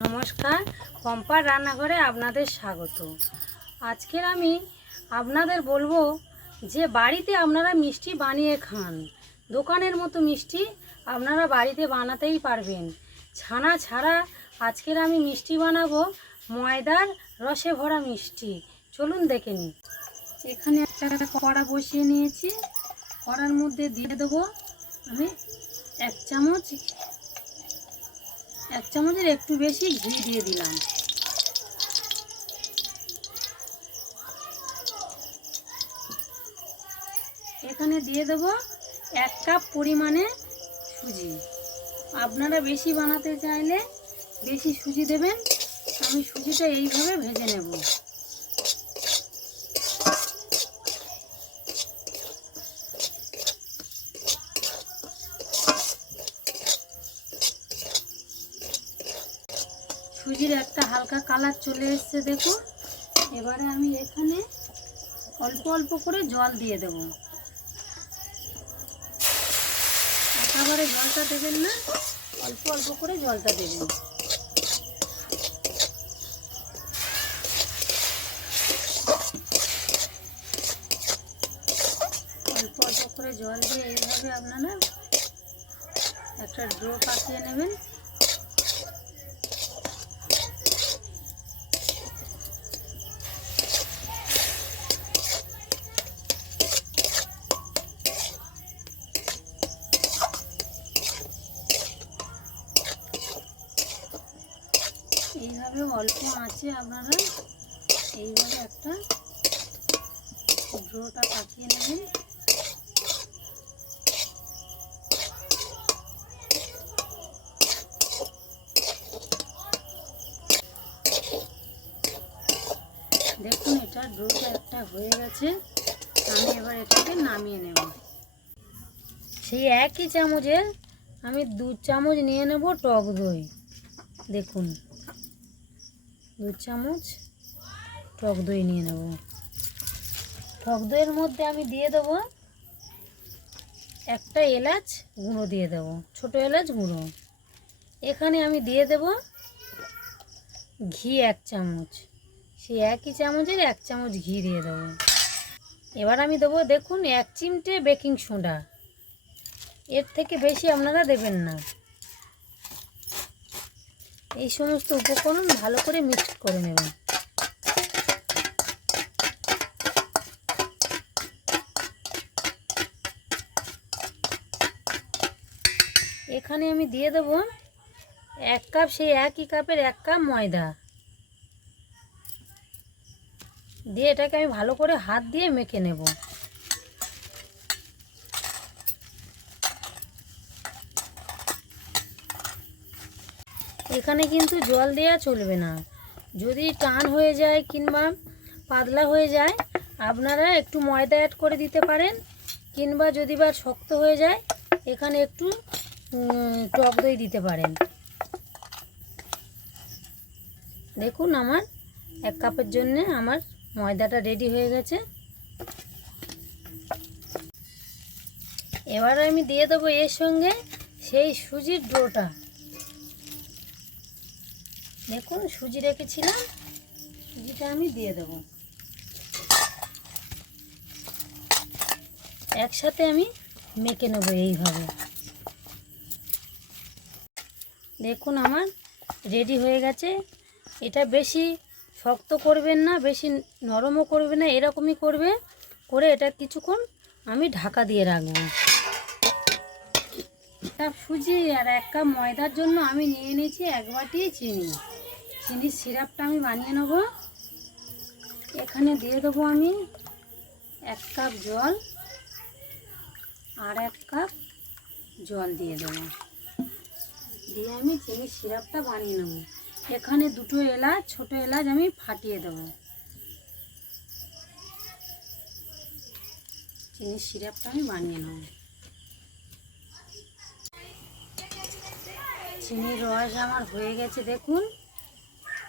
নমস্কার, পম্পার রান্নাঘরে আপনাদের স্বাগত। আজকের আমি আপনাদের বলবো যে বাড়িতে আপনারা মিষ্টি বানিয়ে খান। দোকানের মতো মিষ্টি আপনারা বাড়িতে বানাতেই পারবেন। ছানা ছাড়া আজকের আমি মিষ্টি বানাবো, ময়দার রসে ভরা মিষ্টি। চলুন দেখে নিই। এখানে একটা কড়া বসিয়ে নিয়েছি। কড়ার মধ্যে দিয়ে দেবো আমি এক চামচের একটু বেশি ঘি দিয়ে দিলাম। এখানে দিয়ে দেব 1 কাপ পরিমাণে সুজি। আপনারা বেশি বানাতে চাইলে বেশি সুজি দেবেন। আমি সুজিটা এইভাবে ভেজে নেব। সুজির একটা হালকা কালার চলে এসেছে, দেখুন। এবারে আমি এখানে অল্প অল্প করে জল দিয়ে দেব। একেবারে জলটা দেবেন না, অল্প অল্প করে জলটা দেবেন। অল্প অল্প করে জল দিয়ে এইভাবে আপনারা একটা ডো পাকিয়ে নেবেন। এইভাবে অল্প আঁচে আপনারা এইভাবে একটা ডোটা পাকিয়ে নেবেন। দেখুন, এটা ডোটা একটা হয়ে গেছে। আমি এবার এটাকে নামিয়ে নেব। সেই একই চামচের আমি 2 চামচ নিয়ে নেব টক দই। দেখুন, 2 চামচ টক দই নিয়ে নেব। টক দইয়ের মধ্যে আমি দিয়ে দেব একটা এলাচ গুঁড়ো দিয়ে দেব, ছোট এলাচ গুঁড়ো। এখানে আমি দিয়ে দেব ঘি 1 চামচ। সেই একই চামচের 1 চামচ ঘি দিয়ে দেব। এবার আমি দেবো, দেখুন, 1 চিমটে বেকিং সোডা। এর থেকে বেশি আপনারা দেবেন না। এই সমস্ত উপকরণ ভালো করে মিক্স করে নেবেন। এখানে আমি দিয়ে দেব 1 কাপ, সেই একই কাপের 1 কাপ ময়দা দিয়ে এটাকে আমি ভালো করে হাত দিয়ে মেখে নেব। এখানে কিন্তু জল দেওয়া চলবে না। যদি টান হয়ে যায় কিংবা পাতলা হয়ে যায়, আপনারা একটু ময়দা অ্যাড করে দিতে পারেন। কিংবা যদি বা শক্ত হয়ে যায়, এখানে একটু টক দই দিতে পারেন। দেখুন, আমার 1 কাপের জন্য আমার ময়দাটা রেডি হয়ে গেছে। এবার আমি দিয়ে দেবো এর সঙ্গে সেই সুজির ডোটা। দেখুন, সুজি রেখেছিলাম, সুজিটা আমি দিয়ে দেব। একসাথে আমি মেখে নেব এইভাবে। দেখুন, আমার রেডি হয়ে গেছে। এটা বেশি শক্ত করবেন না, বেশি নরমও করবে না, এরকমই করবে। করে এটা কিছুক্ষণ আমি ঢাকা দিয়ে রাখবো। 1 কাপ সুজি আর 1 কাপ ময়দার জন্য আমি নিয়ে নিয়েছি 1 বাটি চিনি। চিনির সিরাপটা আমি বানিয়ে নেব। এখানে দিয়ে দেবো আমি 1 কাপ জল আর 1 কাপ জল দিয়ে দেবো। দিয়ে আমি চিনির সিরাপটা বানিয়ে নেব। এখানে 2টো এলাচ, ছোটো এলাচ আমি ফাটিয়ে দেব। চিনির সিরাপটা আমি বানিয়ে নেব। চিনির রস আমার হয়ে গেছে। দেখুন,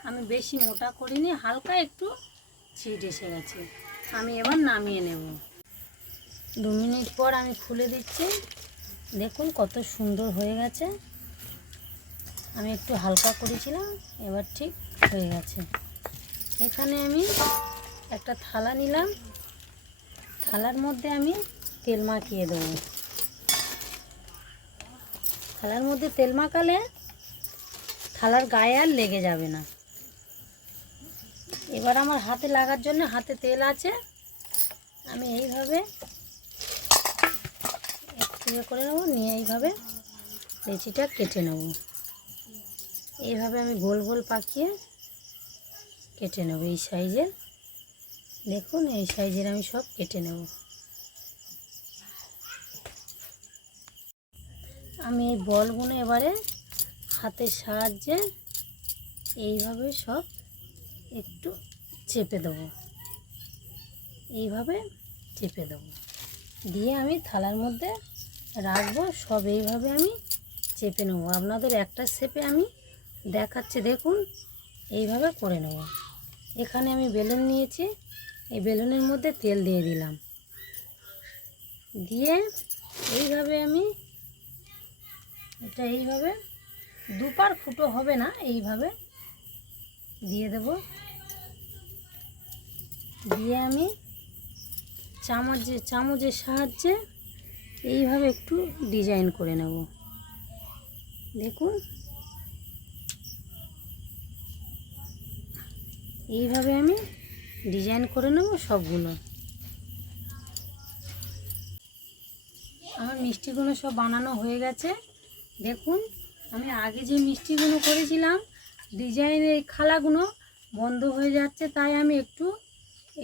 আমি বেশি মোটা করিনি, হালকা একটু ছিট এসে গেছে। আমি এবার নামিয়ে নেব। 2 মিনিট পর আমি খুলে দিচ্ছি। দেখুন কত সুন্দর হয়ে গেছে। আমি একটু হালকা করেছিলাম, এবার ঠিক হয়ে গেছে। এখানে আমি একটা থালা নিলাম, থালার মধ্যে আমি তেল মাখিয়ে দেবো। থালার মধ্যে তেল মাখালে থালার গায়ে আর লেগে যাবে না। এবার আমার হাতে লাগার জন্য হাতে তেল আছে, আমি এইভাবে একটু করে নেবো, নিয়ে এইভাবে লেচিটা কেটে নেব। এইভাবে আমি গোল গোল পাকিয়ে কেটে নেব এই সাইজের। দেখুন এই সাইজের আমি সব কেটে নেব। আমি এই বলগুলো এবারে হাতের সাহায্যে এইভাবে সব একটু চেপে দেবো, এইভাবে চেপে দেবো, দিয়ে আমি থালার মধ্যে রাখবো। সব এইভাবে আমি চেপে নেবো। আপনাদের একটা শেপে আমি দেখাচ্ছি, দেখুন এইভাবে করে নেব। এখানে আমি বেলুন নিয়েছি, এই বেলুনের মধ্যে তেল দিয়ে দিলাম, দিয়ে এইভাবে আমি এটা এইভাবে দুপার ফুটো হবে না, এইভাবে দিয়ে দেব। দিয়ে আমি চামচের সাহায্যে এইভাবে একটু ডিজাইন করে নেব। দেখুন এইভাবে আমি ডিজাইন করে নেব সবগুলো। আমার মিষ্টিগুলো সব বানানো হয়ে গেছে। দেখুন আমি আগে যে মিষ্টিগুলো করেছিলাম ডিজাইনের এই খালাগুলো বন্ধ হয়ে যাচ্ছে, তাই আমি একটু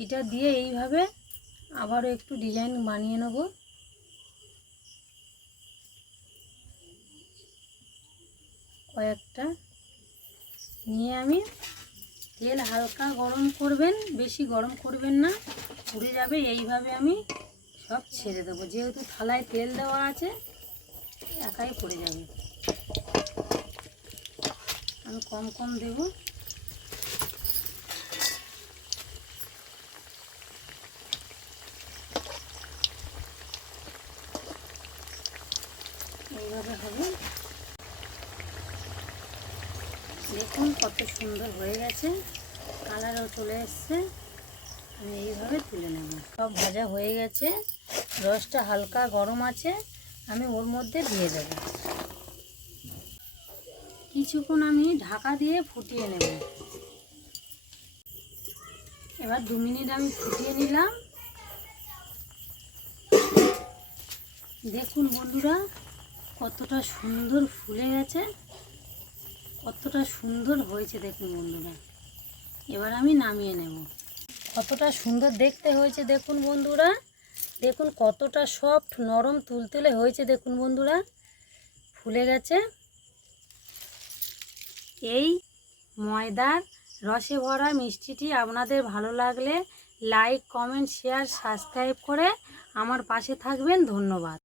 এটা দিয়ে এইভাবে আবারও একটু ডিজাইন বানিয়ে নেব। কয়েকটা নিয়ে আমি তেল হালকা গরম করবেন, বেশি গরম করবেন না, পুড়ে যাবে। এইভাবে আমি সব ছেড়ে দেবো, যেহেতু থালায় তেল দেওয়া আছে একাই পড়ে যাবে। আমি কম কম দেব। এইভাবে হবে। দেখুন কত সুন্দর হয়ে গেছে, কালারও চলে এসছে। আমি এইভাবে তুলে নেব। সব ভাজা হয়ে গেছে, রসটা হালকা গরম আছে, আমি ওর মধ্যে দিয়ে দেব। কিছুক্ষণ আমি ঢাকা দিয়ে ফুটিয়ে নেব। এবার 2 মিনিট আমি ফুটিয়ে নিলাম। দেখুন বন্ধুরা কতটা সুন্দর ফুলে গেছে, কতটা সুন্দর হয়েছে দেখুন বন্ধুরা। এবার আমি নামিয়ে নেব। কতটা সুন্দর দেখতে হয়েছে দেখুন বন্ধুরা, দেখুন কতটা সফট নরম তুলতুলে হয়েছে দেখুন বন্ধুরা, ফুলে গেছে। এই ময়দার রসে ভরা মিষ্টিটি আপনাদের ভালো লাগলে লাইক, কমেন্ট, শেয়ার, সাবস্ক্রাইব করে আমার পাশে থাকবেন। ধন্যবাদ।